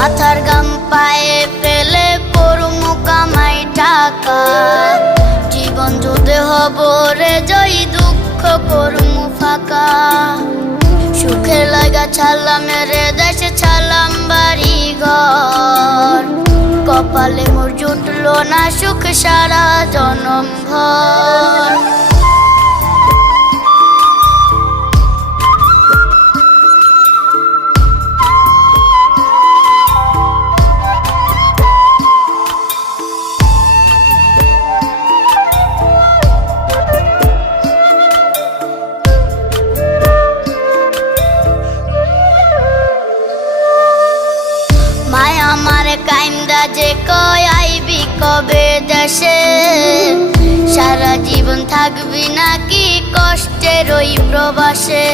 মাথার গাম পায়ে ফেলে করমু কামাই টাকা, জীবন যুদ্ধে হব রে জয়ী, দুঃখ করমু ফাঁকা। সুখের লাগা ছাড়লাম রে দেশে, ছাড়লাম বাড়ি ঘর, কপালে মোর জুটলো না সুখ সারা জনম ভর। মায়া আমারে কাইন্দা যে কয় আইবি কবে দেশে, সারা জীবন থাকবি নাকি কষ্টের ওই প্রবাসে।